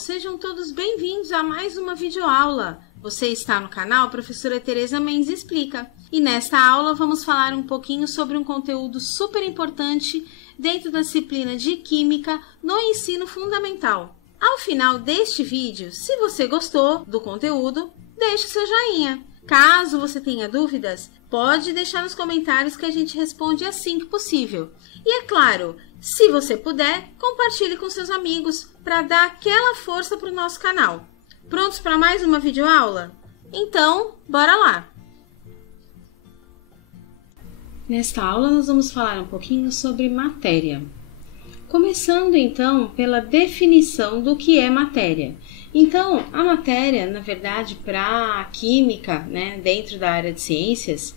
Sejam todos bem-vindos a mais uma videoaula. Você está no canal Professora Tereza Mendes Explica. E nesta aula vamos falar um pouquinho sobre um conteúdo super importante dentro da disciplina de Química no ensino fundamental. Ao final deste vídeo, se você gostou do conteúdo, deixe seu joinha. Caso você tenha dúvidas, pode deixar nos comentários que a gente responde assim que possível. E é claro, se você puder, compartilhe com seus amigos para dar aquela força para o nosso canal. Prontos para mais uma videoaula? Então, bora lá! Nesta aula nós vamos falar um pouquinho sobre matéria. Começando então pela definição do que é matéria. Então, a matéria, na verdade, para a química, dentro da área de ciências,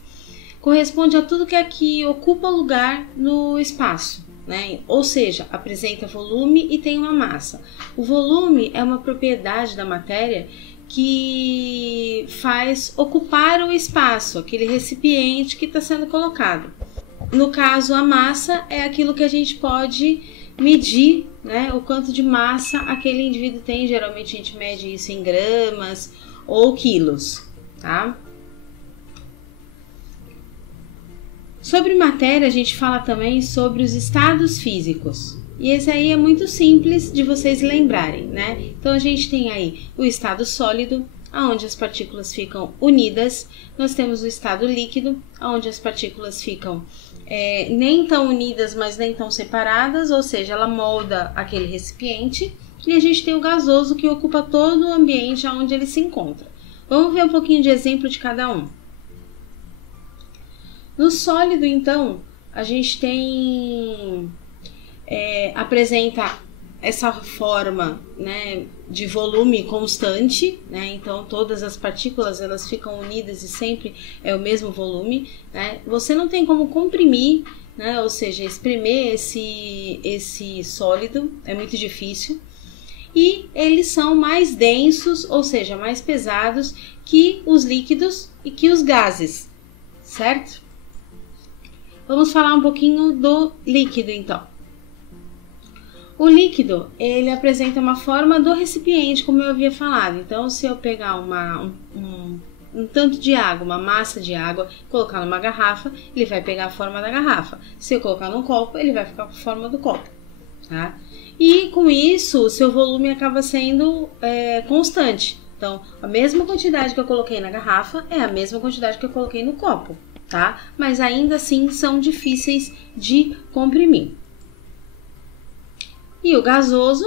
corresponde a tudo que aqui ocupa lugar no espaço, ou seja, apresenta volume e tem uma massa. O volume é uma propriedade da matéria que faz ocupar o espaço, aquele recipiente que está sendo colocado. No caso, a massa é aquilo que a gente pode medir, o quanto de massa aquele indivíduo tem. Geralmente a gente mede isso em gramas ou quilos, tá? Sobre matéria, a gente fala também sobre os estados físicos. E esse aí é muito simples de vocês lembrarem, Então a gente tem aí o estado sólido, onde as partículas ficam unidas. Nós temos o estado líquido, onde as partículas ficam nem tão unidas, mas nem tão separadas, ou seja, ela molda aquele recipiente. E a gente tem o gasoso, que ocupa todo o ambiente onde ele se encontra. Vamos ver um pouquinho de exemplo de cada um. No sólido, então, a gente tem, apresenta essa forma de volume constante, então todas as partículas elas ficam unidas e sempre é o mesmo volume. Você não tem como comprimir, ou seja, espremer esse sólido, é muito difícil. E eles são mais densos, ou seja, mais pesados que os líquidos e que os gases, certo? Vamos falar um pouquinho do líquido, então. O líquido, ele apresenta uma forma do recipiente, como eu havia falado. Então, se eu pegar um tanto de água, uma massa de água, colocar numa garrafa, ele vai pegar a forma da garrafa. Se eu colocar num copo, ele vai ficar com a forma do copo, tá? E com isso, o seu volume acaba sendo constante. Então, a mesma quantidade que eu coloquei na garrafa é a mesma quantidade que eu coloquei no copo, tá? Mas ainda assim são difíceis de comprimir. E o gasoso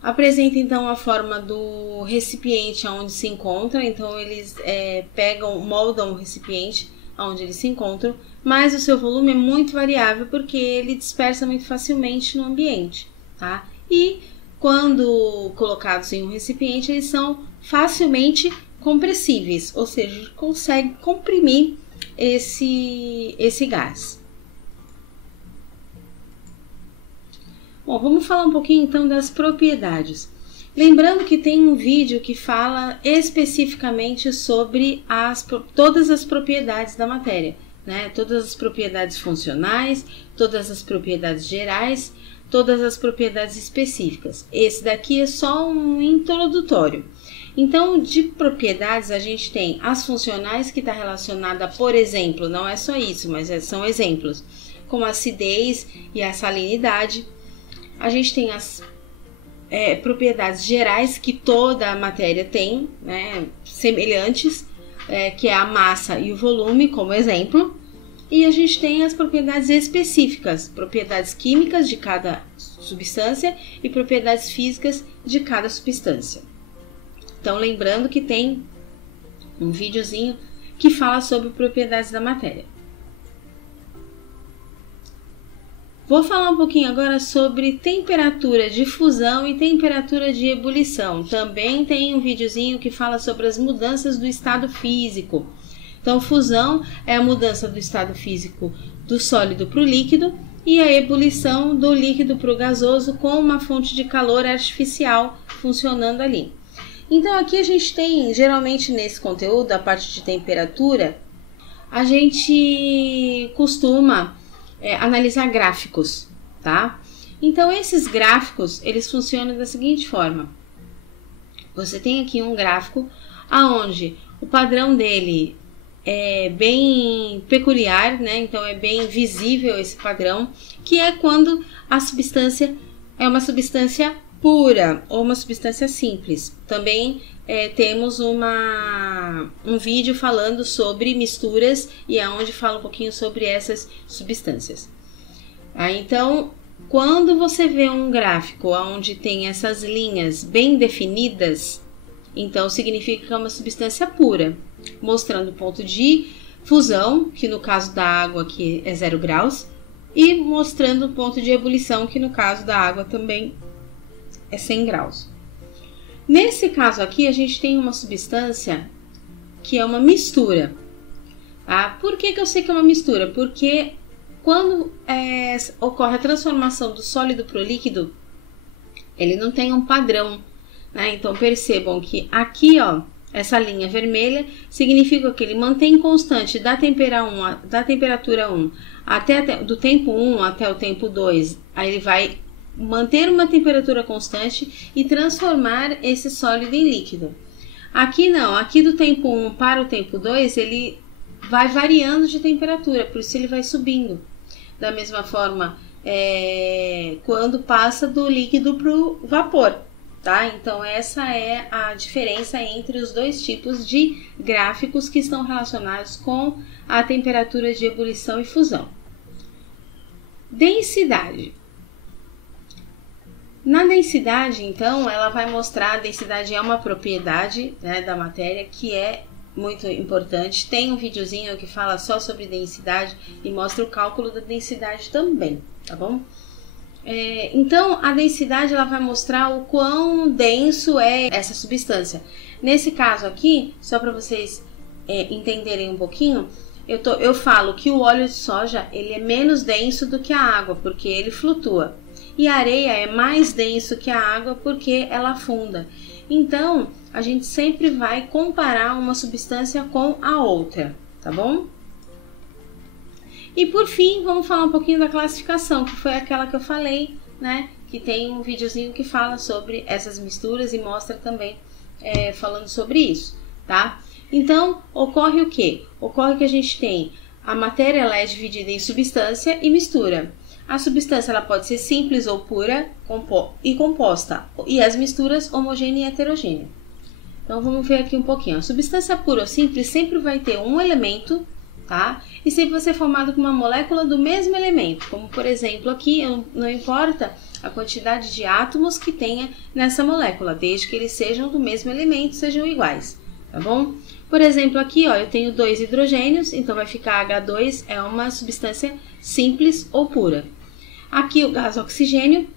apresenta então a forma do recipiente onde se encontra. Então eles moldam o recipiente onde eles se encontram, mas o seu volume é muito variável porque ele dispersa muito facilmente no ambiente, tá? E quando colocados em um recipiente, eles são facilmente compressíveis, ou seja, consegue comprimir esse gás. Bom, vamos falar um pouquinho então das propriedades. Lembrando que tem um vídeo que fala especificamente sobre todas as propriedades da matéria, Todas as propriedades funcionais, todas as propriedades gerais, todas as propriedades específicas. Esse daqui é só um introdutório. Então, de propriedades, a gente tem as funcionais, que está relacionada, por exemplo, não é só isso, mas são exemplos, como a acidez e a salinidade. A gente tem as propriedades gerais, que toda a matéria tem, semelhantes, que é a massa e o volume, como exemplo. E a gente tem as propriedades específicas, propriedades químicas de cada substância e propriedades físicas de cada substância. Então, lembrando que tem um videozinho que fala sobre propriedades da matéria. Vou falar um pouquinho agora sobre temperatura de fusão e temperatura de ebulição. Também tem um videozinho que fala sobre as mudanças do estado físico. Então, fusão é a mudança do estado físico do sólido para o líquido e a ebulição do líquido para o gasoso com uma fonte de calor artificial funcionando ali. Então, aqui a gente tem, geralmente nesse conteúdo, a parte de temperatura, a gente costuma analisar gráficos, tá? Então, esses gráficos, eles funcionam da seguinte forma. Você tem aqui um gráfico aonde o padrão dele é bem peculiar, né? Então, é bem visível esse padrão, que é quando a substância é uma substância pura ou uma substância simples. Também temos um vídeo falando sobre misturas e é onde fala um pouquinho sobre essas substâncias. Então, quando você vê um gráfico onde tem essas linhas bem definidas, então significa que é uma substância pura, mostrando o ponto de fusão, que no caso da água aqui é 0 graus, e mostrando o ponto de ebulição, que no caso da água também é 100 graus. Nesse caso aqui, a gente tem uma substância que é uma mistura. Tá? Por que eu sei que é uma mistura? Porque quando ocorre a transformação do sólido para o líquido, ele não tem um padrão, né? Então percebam que aqui, ó, essa linha vermelha significa que ele mantém constante da temperatura 1 do tempo 1 até o tempo 2. Aí ele vai manter uma temperatura constante e transformar esse sólido em líquido. Aqui não, aqui do tempo 1 para o tempo 2, ele vai variando de temperatura, por isso ele vai subindo. Da mesma forma, quando passa do líquido para o vapor, tá? Então, essa é a diferença entre os dois tipos de gráficos que estão relacionados com a temperatura de ebulição e fusão. Densidade. Na densidade, então, ela vai mostrar, a densidade é uma propriedade, né, da matéria que é muito importante. Tem um videozinho que fala só sobre densidade e mostra o cálculo da densidade também, tá bom? Então, a densidade ela vai mostrar o quão denso é essa substância. Nesse caso aqui, só para vocês entenderem um pouquinho, eu falo que o óleo de soja ele é menos denso do que a água, porque ele flutua. E a areia é mais denso que a água porque ela afunda. Então, a gente sempre vai comparar uma substância com a outra, tá bom? E por fim, vamos falar um pouquinho da classificação, que foi aquela que eu falei, né? Que tem um videozinho que fala sobre essas misturas e mostra também falando sobre isso, tá? Então, ocorre o quê? Ocorre que a gente tem a matéria, ela é dividida em substância e mistura. A substância ela pode ser simples ou pura e composta, e as misturas homogênea e heterogênea. Então vamos ver aqui um pouquinho. A substância pura ou simples sempre vai ter um elemento, tá? E sempre vai ser formado com uma molécula do mesmo elemento. Como por exemplo aqui, não importa a quantidade de átomos que tenha nessa molécula, desde que eles sejam do mesmo elemento, sejam iguais, tá bom? Por exemplo aqui, ó, eu tenho 2 hidrogênios, então vai ficar H2, é uma substância simples ou pura. Aqui o gás oxigênio,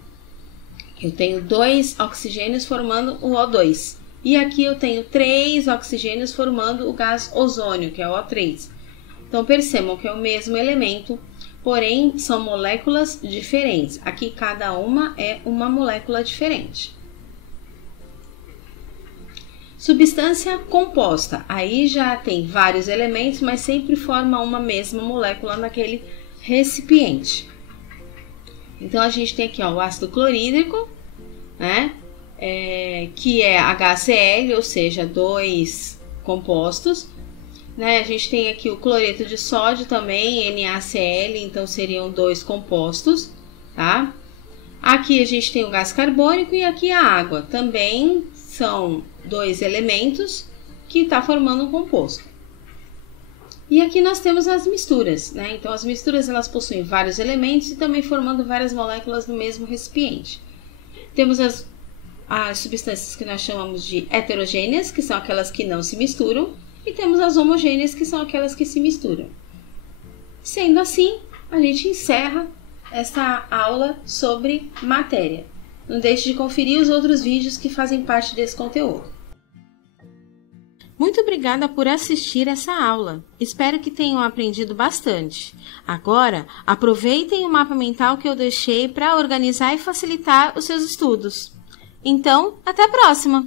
eu tenho 2 oxigênios formando o O2. E aqui eu tenho 3 oxigênios formando o gás ozônio, que é o O3. Então percebam que é o mesmo elemento, porém são moléculas diferentes. Aqui cada uma é uma molécula diferente. Substância composta, aí já tem vários elementos, mas sempre forma uma mesma molécula naquele recipiente. Então, a gente tem aqui ó, o ácido clorídrico, né? Que é HCl, ou seja, 2 compostos. Né? A gente tem aqui o cloreto de sódio também, NaCl, então seriam 2 compostos, tá? Aqui a gente tem o gás carbônico e aqui a água, também são 2 elementos que está formando um composto. E aqui nós temos as misturas, né? Então as misturas elas possuem vários elementos e também formando várias moléculas no mesmo recipiente. Temos as substâncias que nós chamamos de heterogêneas, que são aquelas que não se misturam, e temos as homogêneas, que são aquelas que se misturam. Sendo assim, a gente encerra essa aula sobre matéria. Não deixe de conferir os outros vídeos que fazem parte desse conteúdo. Muito obrigada por assistir essa aula. Espero que tenham aprendido bastante. Agora, aproveitem o mapa mental que eu deixei para organizar e facilitar os seus estudos. Então, até a próxima!